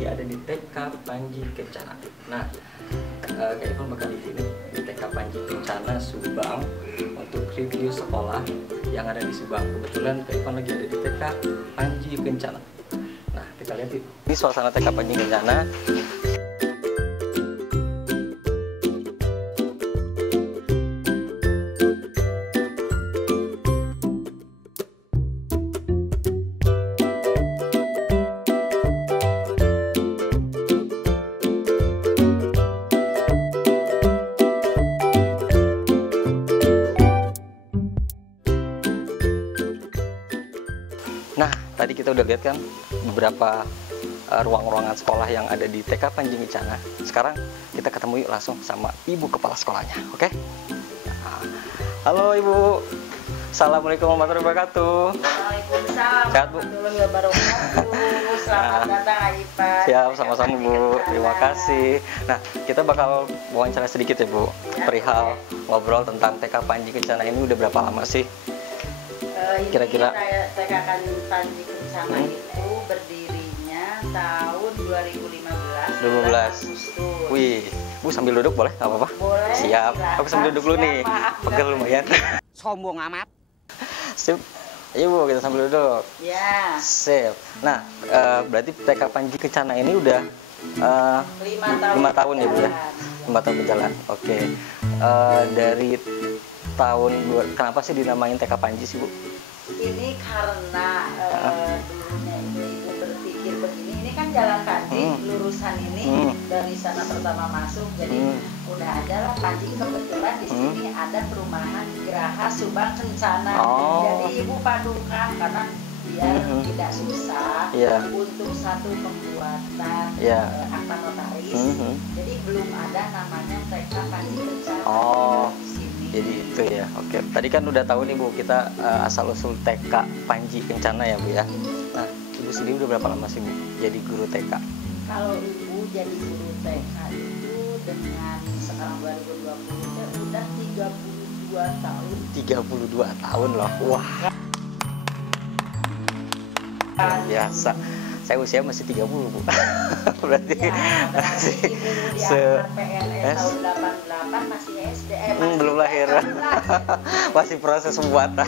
lagi ada di TK Panji Kencana. Nah, Kak Ivan bakal di sini di TK Panji Kencana Subang untuk review sekolah yang ada di Subang. Kebetulan Kak Ivan lagi ada di TK Panji Kencana. Nah, kita lihat yuk. Ini suasana TK Panji Kencana. Nah, tadi kita udah lihat kan beberapa ruang-ruangan sekolah yang ada di TK Panji Kencana. Sekarang kita ketemu yuk langsung sama ibu kepala sekolahnya, oke? Nah, halo Ibu, assalamualaikum warahmatullahi wabarakatuh. Waalaikumsalam Sehat, Bu? warahmatullahi wabarakatuh. Selamat datang Aipan. Siap, sama-sama Bu, terima kasih. Nah, kita bakal wawancara sedikit ya Bu, perihal ngobrol tentang TK Panji Kencana ini udah berapa lama sih? Kira-kira TK Panji Kencana itu berdirinya tahun 2015. 2015. Agustus. Wih, Bu sambil duduk boleh? Nggak apa-apa? Boleh. Siap, aku sambil duduk dulu nih. Maaf. Pegel lumayan. Sombong amat. Sip. Iya Bu, kita sambil duduk. Ya. Sip. Nah, berarti TK Panji Kencana ini udah 5 tahun. 5 tahun ya Bu ya? 5 tahun berjalan. Oke. Dari tahun kenapa sih dinamain TK Panji sih Bu? Ini karena dulunya ibu berpikir begini, ini kan jalan Panji, lurusan ini dari sana pertama masuk, jadi udah ada lah Panji, kebetulan di sini ada perumahan Geraha Subang Kencana, jadi ibu padukan karena biar tidak susah untuk satu pembuatan akta notaris, jadi belum ada namanya TK Panji Kencana. Jadi itu ya, oke. Tadi kan udah tahu nih Bu, kita asal-usul TK Panji Kencana ya Bu ya. Nah, Ibu sendiri udah berapa lama sih Bu jadi guru TK? Kalau ibu jadi guru TK itu dengan sekarang 2020 udah 32 tahun. 32 tahun loh, wah. Biasa. Saya usia masih 30 Bu. Berarti masih ibu diangkat PNS tahun 88 masih SD. Belum lahir. Masih proses pembuatan.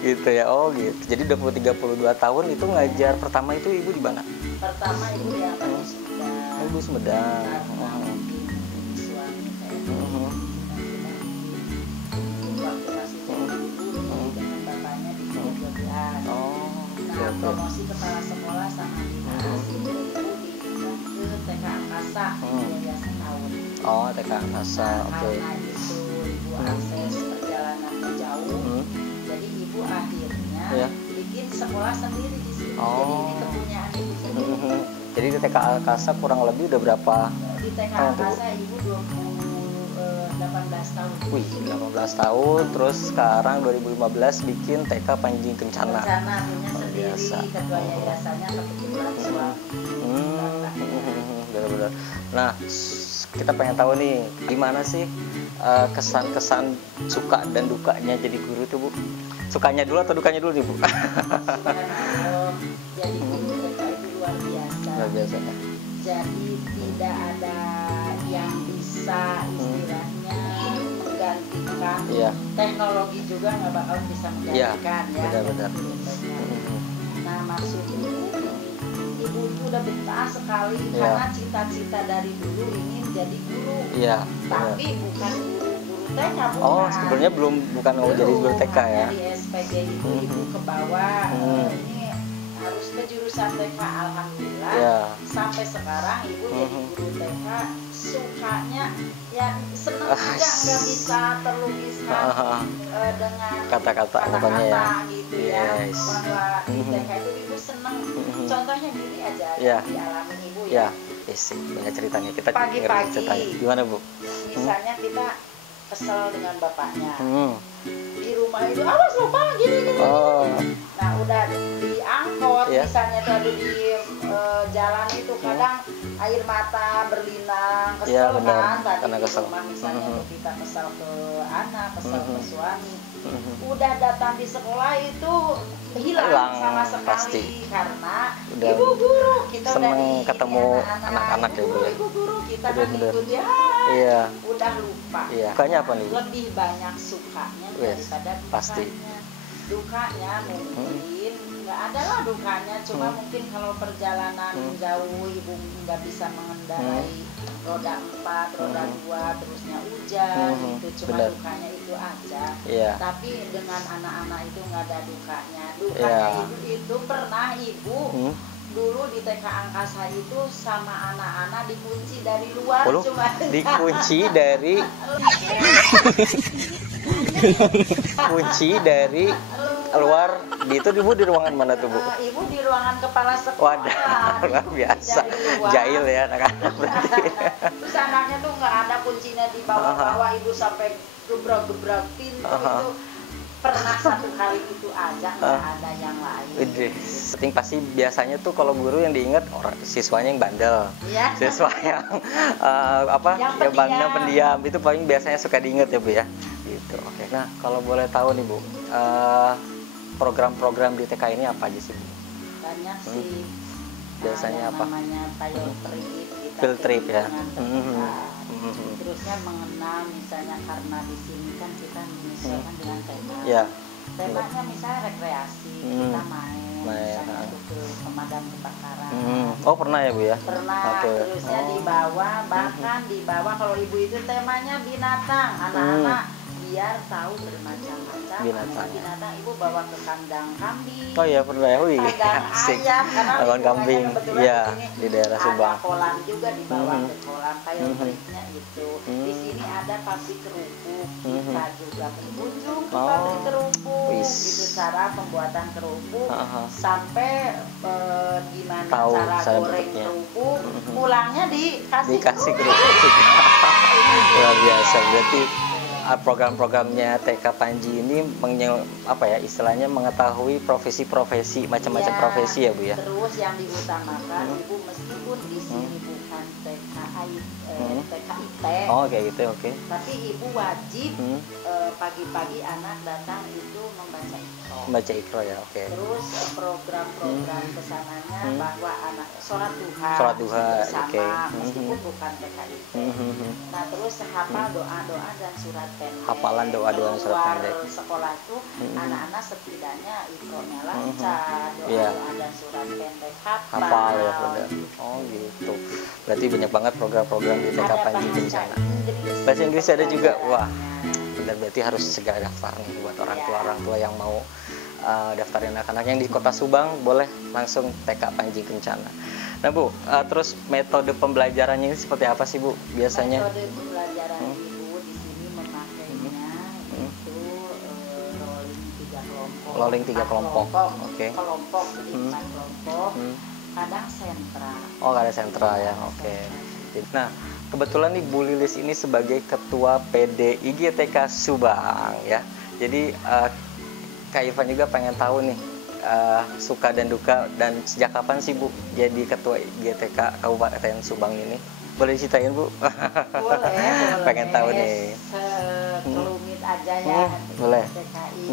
Gitu ya. Oh gitu. Jadi udah 32 tahun itu ngajar. Pertama itu Ibu di mana? Pertama ibu diangkat di Sumedang. Ibu Sumedang. Karena mungkin suami saya waktu masih dulu dengan bapaknya di 12. Nah, promosi kepala sekolah sama dinas ibu diingat ke TK Angkasa Yayasan Tahun. Oh, TK Angkasa, oke. Karena itu ibu akses perjalanannya jauh, jadi ibu akhirnya bikin sekolah sendiri di sini. Jadi ini kepunyaan ibu sendiri. Jadi di TK Angkasa kurang lebih udah berapa? Di TK Angkasa ibu 18 tahun. Wih, 18 tahun. Terus sekarang 2015 bikin TK Panji Kencana. Kencana punya sendiri, ketua yayasannya kebetulan suami. Benar-benar. Nah, kita pengen tahu nih, gimana sih kesan-kesan suka dan dukanya jadi guru tuh Bu? Sukanya dulu atau dukanya dulu nih Bu? Jadi guru TK itu luar biasa. Luar biasa ya. Jadi tidak ada yang bisa istilahnya menggantikan. Teknologi juga nggak bakal bisa menggantikan benar-benar. Nah, maksud ibu itu udah betah sekali karena cita-cita dari dulu ingin jadi guru. Tapi bukan guru TK, bukan. Oh, sebenarnya bukan mau jadi guru TK ya. Di SPG itu ibu ke bawah ini harus ke jurusan TK, alhamdulillah. Sampai sekarang ibu jadi guru TK, sukanya ya senang juga nggak bisa terlukiskan dengan kata-kata gitu ya. Bahwa di TK itu ibu senang. Contohnya gini aja yang dialami ibu ya. Banyak ceritanya. Kita pagi-pagi gimana Bu? Misalnya kita kesel dengan bapaknya. Di rumah itu awas lupa gini. Nah udah diangkut misalnya tadi di jalan itu kadang air mata berlinang, kesel Iya, benar. kan tadi Karena di kesel. rumah misalnya tuh kita kesel ke anak, kesel ke Mhm. suami. Mhm. Udah datang di sekolah itu hilang Hilang, sama sekali pasti. karena Udah ibu guru kita udah seneng diikuti ketemu anak-anak ya, Bu, ya. Ibu guru kita kan Bener-bener. ikuti Iya. udah lupa. Iya. Sukanya apa nih, Bu? Lebih banyak sukanya Yes, daripada dukanya. pasti. Dukanya mungkin nggak ada lah dukanya, cuma mungkin kalau perjalanan jauh ibu nggak bisa mengendarai roda 4, roda 2, terusnya hujan itu cuma benar. dukanya itu aja. Iya. Tapi dengan anak-anak itu nggak ada dukanya. Iya. Dukanya itu pernah ibu Hmm. dulu di TK Angkasa itu sama anak-anak dikunci dari luar Waduh, cuma dikunci dari kunci dari luar. Itu ibu di ruangan mana tuh, Bu? Ibu di ruangan kepala sekolah. Wadah, luar Ibu biasa. dari luar. Jahil ya anak-anak berarti. Terus anaknya tuh nggak ada kuncinya di bawah-bawah, ibu sampai gebrak-gebrak pintu itu. Pernah satu kali itu aja, nggak ada yang lain. Widih, penting pasti biasanya tuh kalau guru yang diingat orang siswanya yang bandel, Iya. siswa yang apa, Yang yang bandel pendiam. pendiam itu paling biasanya suka diingat ya, Bu ya. Gitu. Oke. Nah, kalau boleh tahu nih, Bu, program-program di TK ini apa aja sih, Bu? Banyak sih. Biasanya yang apa? namanya field trip, kita Field trip ya. dengan Mhm. terdekat. Mhm. Terusnya mengenal misalnya karena di sini kan kita menyesuaikan dengan tema. Ya. Temanya misalnya rekreasi, kita main misalnya tuh ke pemadam kebakaran. Oh, pernah ya, Bu ya? Pernah, Oke. terusnya dibawa, bahkan dibawa kalau ibu itu temanya binatang, anak-anak biar tahu bermacam-macam Binatang. binatang. Ibu bawa ke kandang kambing, Oh iya, pernah ya. Wih, kandang asik. ayam, karena Kandang lingkungannya kambing. kebetulan Iya, di sini di daerah Subang. ada kolam juga, dibawa ke kolam, kayak triknya itu. Di Hmm. sini ada pabrik kerupuk, Hmm. kita juga berkunjung ke Oh. pabrik kerupuk, Wis. gitu cara pembuatan kerupuk, Aha. sampai gimana Tahu cara cara goreng bentuknya. kerupuk, pulangnya Dikasih kerupuk. Luar biasa. Berarti program-programnya TK Panji ini apa ya, istilahnya mengetahui profesi-profesi, macam-macam Ya, profesi ya, Bu ya. Terus yang diutamakan ibu meskipun di sini bukan TKIT, Oh, kayak gitu, oke. tapi ibu wajib Hmm. pagi-pagi anak datang itu membaca Iqra. Baca Iqra ya, oke. Terus program-program kesananya bahwa anak sholat duha, Sholat duha, bersama, oke. meskipun bukan TKIT. Nah terus hafal doa-doa dan surat pendek. Hafalan doa-doa dan surat Keluar pendek. sekolah itu anak-anak setidaknya Iqra-nya lancar, Iya. doa-doa dan surat pendek hafal. Hafal ya, benar. Oh, gitu. Berarti banyak banget program-program di TK Ada Panji bahasa Kencana. Inggris. Bahasa Inggris ada juga. Wah, pembelajarannya. benar, berarti harus segera daftar nih buat orang tua yang mau daftarin anak-anak yang di Kota Subang, boleh langsung TK Panji Kencana. Nah, Bu, terus metode pembelajarannya ini seperti apa sih, Bu? Biasanya? Metode pembelajaran ibu di sini memakainya itu rolling 3 kelompok. Oke. Kelompok jadi 4 kelompok. Kadang sentra. Oh, ada sentra ya. Oke. Nah, kebetulan nih Bu Lilis ini sebagai ketua PDIG TK Subang ya. Jadi Kak Irfan juga pengen tahu nih suka dan duka, dan sejak kapan sih Bu jadi ketua IGTK Kabupaten Subang ini? Boleh ceritain, Bu? Boleh. Pengen tahu nih. Sekelumit aja ya. Boleh. TKI.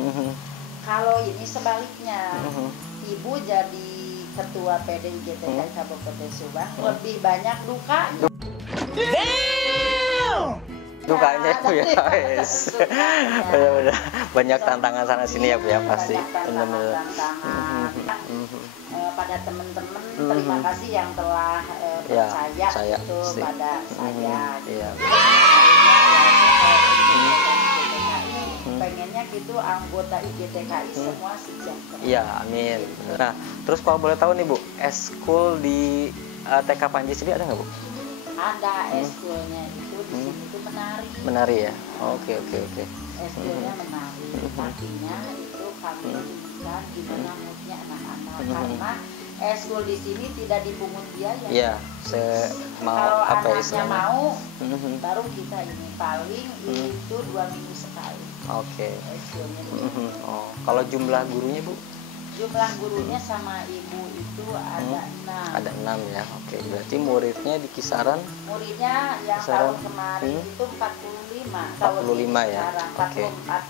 Kalau ini sebaliknya, ibu jadi ketua PDIGTK Kabupaten Subang lebih banyak duka. Dukanya Bu ya, yes. Benar-benar banyak tantangan sana sini ya Bu ya, pasti. Benar-benar. Pada teman-teman, terima kasih yang telah percaya itu pada saya. Iya. Pengennya gitu anggota IGTKI semua sejahtera. Iya, amin. Nah, terus kalau boleh tahu nih Bu, eskul di TK Panji sendiri ada nggak, Bu? Ada eskulnya itu di sini tuh menari. Menari ya? Oke. Eskulnya menari. Artinya itu kami berikan gimana moodnya anak-anak, karena eskul di sini tidak dipungut biaya. Iya, kalau apa anaknya istilahnya? mau, baru kita ini paling itu 2 minggu sekali. Oke. Eskulnya. Oh, kalau jumlah gurunya, Bu? Jumlah gurunya sama ibu itu ada 6. Ada 6 ya. Oke, berarti muridnya di kisaran? Muridnya yang Kisaran, tahun kemarin itu 45. 45 ya. Sekarang Oke. 44.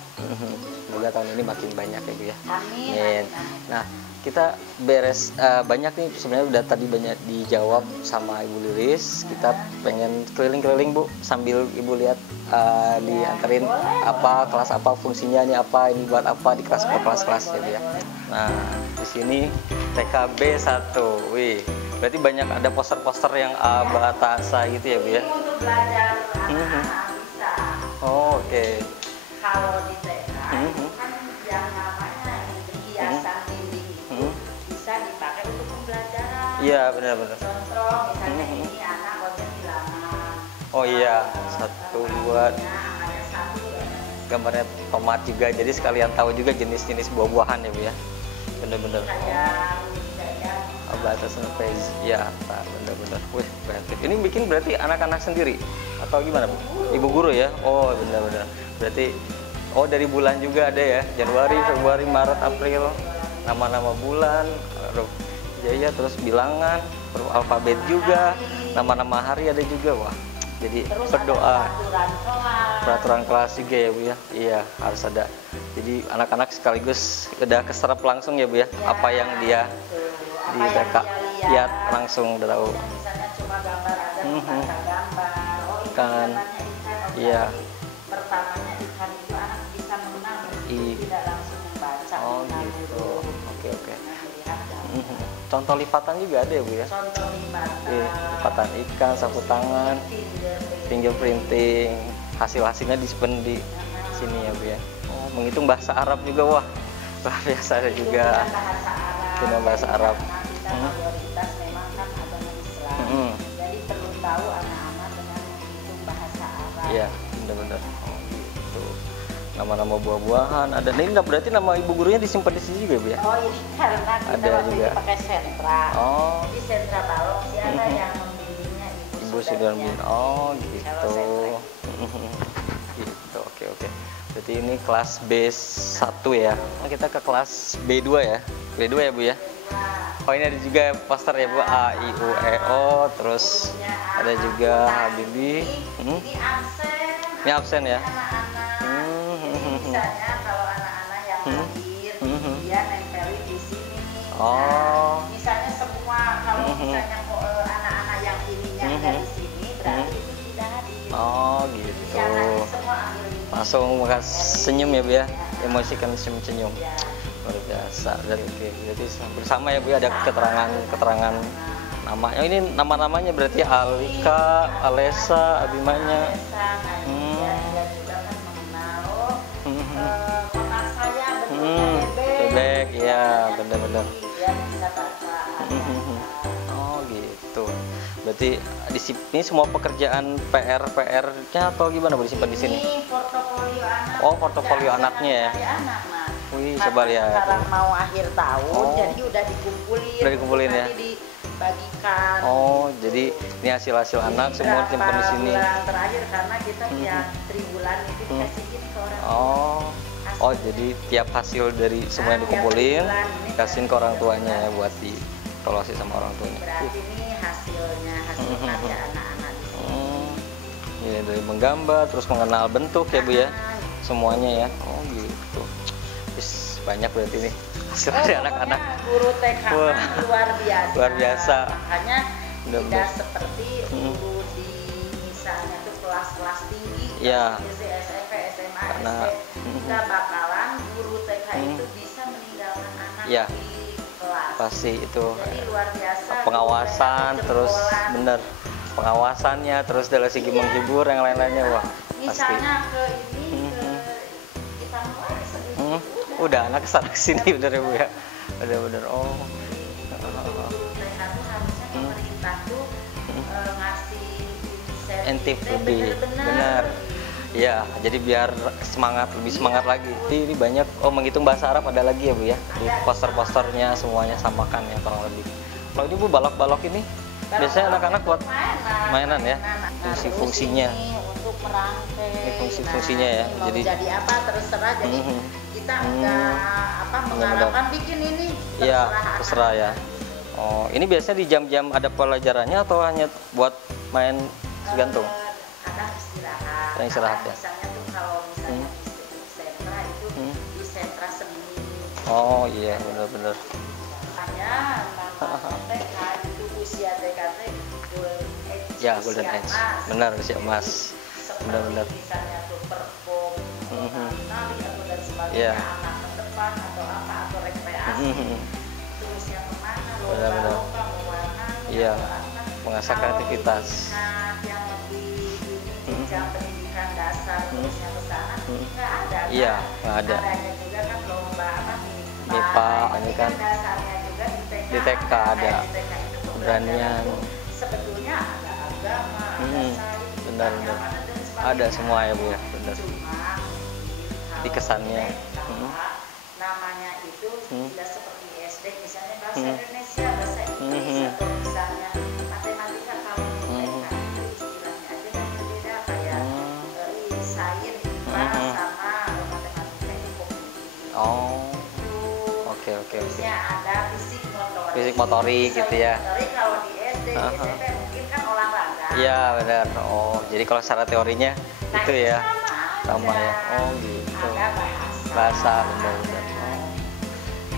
Semoga tahun ini makin banyak ya Bu ya. Amin. Amin. Nah, kita beres banyak nih sebenarnya udah tadi banyak dijawab sama Ibu Lilis. Kita pengen keliling-keliling Bu sambil Ibu lihat dianterin apa kelas apa fungsinya ini apa ini buat apa di kelas per kelas ya Bu ya. Nah, di sini TKB 1. Wih, berarti banyak ada poster-poster yang bahasa gitu ya Bu ya. Ini untuk belajar anak-anak bisa. Oh, oke. Kalau di TK itu kan yang namanya hiasan dinding itu bisa dipakai untuk pembelajaran. Iya, benar-benar. Contoh misalnya ini anak bagian bilangan. Oh iya, 1, 2. Angkanya 1, Gambarnya tomat juga, jadi sekalian tahu juga jenis-jenis buah-buahan ya Bu ya. Bener-bener. kayak Bahasa Senepes, ya, bener-bener. Wih, kreatif. Ini bikin berarti anak-anak sendiri atau gimana Bu? Ibu guru ya? Oh, bener-bener. Berarti, dari bulan juga ada ya? Januari, Februari, Maret, April. Nama-nama bulan, jaya, terus bilangan, huruf alfabet juga, nama-nama hari ada juga, wah. Jadi terus berdoa. ada Peraturan kelas juga ya Bu ya. Iya, harus ada. Jadi anak-anak sekaligus udah keserap langsung ya Bu ya, apa yang dia di TK lihat langsung udah tahu. misalnya cuma gambar ada bahasa gambar. Oh, ini Kan. gambarnya ikan. Oh, Iya. berarti pertamanya ikan itu anak bisa mengenal I- tidak langsung membaca. Oh mengenal gitu. dulu. Oke, oke. Nah, melihat gambar. Contoh lipatan juga ada ya Bu ya. Contoh lipatan. Lipatan ikan, sapu tangan, fingerprinting, hasil-hasilnya disimpan di sini ya Bu ya. Oh, menghitung bahasa Arab juga, wah. Luar biasa ada juga. Dengan bahasa Arab. Dengan bahasa Arab. Karena kita mayoritas memang kan agama Islam. Jadi perlu tahu anak-anak dengan menghitung bahasa Arab. Iya, benar-benar. Oh gitu. Nama-nama buah-buahan ada. Nah, ini berarti nama ibu gurunya disimpan di sini juga Bu ya. Oh, ini karena kita Ada waktu juga. itu pakai sentra. Oh, Jadi sentra balong siapa yang membimbingnya Ibu Sudarmin. Oh gitu. Kalau sentra. Gitu. Oke, oke. Berarti ini kelas B1 ya. Nah, kita ke kelas B2 ya. B2 ya Bu ya. Oh, ini ada juga poster ya Bu, A I U E O, terus ada juga Habibie. Ini absen. Ini absen ya. Anak-anak. Jadi misalnya kalau anak-anak yang hadir, dia nempelin di sini. Oh. Nah, misalnya semua kalau misalnya anak-anak yang ininya dari sini, berarti itu tidak hadir. Oh Yang gitu. hadir semua ambil ini. Langsung senyum ya Bu ya. Emosikan senyum-senyum. Ya. Luar biasa. Dan oke, jadi bersama ya Bu ya, ada keterangan namanya. Ini nama-namanya berarti Alika, Alesa, Abimanya. Dia juga kan mengenal kotak saya bentuknya Bebek, ya benar-benar. Dia bisa baca. Oh gitu. Berarti di sini semua pekerjaan PR-nya atau gimana Bu disimpan di sini? Ini portofolio anak. Oh, portofolio anaknya ya. Dari anak, Mas. Wih, Karena coba lihat. sekarang mau akhir tahun, Oh. jadi udah dikumpulin. Udah dikumpulin ya? Nanti dibagikan. Oh, jadi ini hasil-hasil anak semua disimpan di sini. Bulan terakhir karena kita tiap triwulan itu dikasihin ke orang tua. Oh, jadi tiap hasil dari semua yang dikumpulin kasihin ke orang tuanya ya buat ditolasi sama orang tuanya. Berarti ini hasil karya anak-anak di sini. Ini dari menggambar, terus mengenal bentuk ya Bu ya, semuanya ya. Oh gitu. Wis, banyak berarti ini hasil dari anak-anak. Guru TK Wah. luar biasa. Luar biasa. Makanya Benar-benar. tidak seperti guru di misalnya tuh kelas-kelas tinggi, Ya. SD, SMP, SMA, Karena- SD, nggak bakalan guru TK itu bisa meninggalkan anak Ya. di kelas. Pasti itu Jadi luar biasa. pengawasan, guru TK terus jempolan. bener pengawasannya, terus dari segi menghibur yang lain-lainnya, wah pasti. Misalnya ke ini ke kita mulai sedikit Udah anak kesana sini bener ya Bu ya. Bener-bener. Oh. mereka tuh harusnya pemerintah tuh ngasih Insentif insentif lebih benar. Ya, jadi biar lebih semangat lagi. Ini banyak menghitung bahasa Arab ada lagi ya Bu ya. Di poster-posternya semuanya samakan ya kurang lebih. Kalau ini Bu balok-balok ini biasanya anak-anak buat mainan ya. Fungsi-fungsinya. Untuk merangkai. Ini fungsi-fungsinya ya. Mau jadi apa terserah. Jadi kita enggak mengharapkan bikin ini Iya, terserah ya. anak-anak. Oh, ini biasanya di jam-jam ada pelajarannya atau hanya buat main gantung? Kadang istirahat. Kadang istirahat ya. Misalnya tuh kalau misalnya di sentra itu di sentra seni. Oh iya, benar-benar. Makanya namanya TK itu usia TK golden age. Ya, golden usia age. emas. Benar, usia emas. Seperti Benar-benar. misalnya tuh perform, nari atau dan sebagainya, Iya. anak ke depan atau apa atau rekreasi. Terus yang kemana Benar-benar. lomba-lomba mewarna. Iya, mengasah kreativitas. Yang lebih jenjang pendidikan dasar terusnya ke sana nggak ada. Iya, kan? nggak ada. Adanya juga kan lomba apa MIPA, ini kan dasarnya juga di TK ada. Di TK itu Keberanian. sebetulnya ada agama, ada sains, Benar-benar. ada dan sebagainya. Ada semua ya Bu ya, benar. Cuma Di kesannya. Namanya itu tidak seperti SD misalnya bahasa Hmm. Indonesia, bahasa Inggris atau misalnya matematika. Kalau di TK itu istilahnya aja yang berbeda kayak sains, IPA sama matematika itu kognitif. Oh, oke. Terusnya ada fisik motorik. Fisik motorik gitu ya. Motorik kalau di SD, di SMP mungkin kan olahraga. Iya benar. Oh, jadi kalau secara teorinya Nah, itu ya sama sama aja. ya. Oh gitu. Ada bahasa. Bahasa benar-benar. Oh,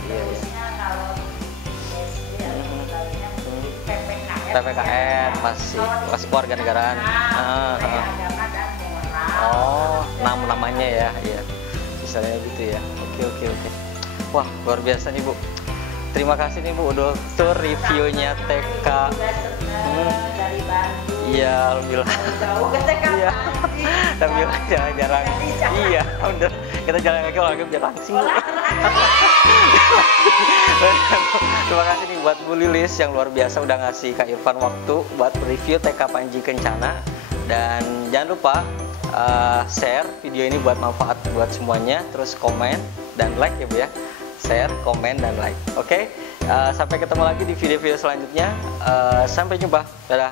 iya. Terusnya kalau di SD atau lainnya mungkin PPKN. PPKN masih kelas kewarganegaraan. Budaya, agama dan moral. Oh, namanya ya, iya. Misalnya gitu ya. Oke. Wah, luar biasa nih Bu. Terima kasih nih Bu udah tur reviewnya TK. Juga seneng dari Bandung. Iya, alhamdulillah. Jauh ke TK Iya. Panji. Tapi jarang-jarang. Iya, udah. Kita jalan kaki olahraga biar langsing Bu. Terima kasih nih buat Bu Lilis yang luar biasa udah ngasih Kak Irfan waktu buat review TK Panji Kencana. Dan jangan lupa share video ini buat manfaat buat semuanya. Terus komen dan like ya Bu ya. Share, komen, dan like. Oke? Sampai ketemu lagi di video-video selanjutnya. Sampai jumpa. Dadah.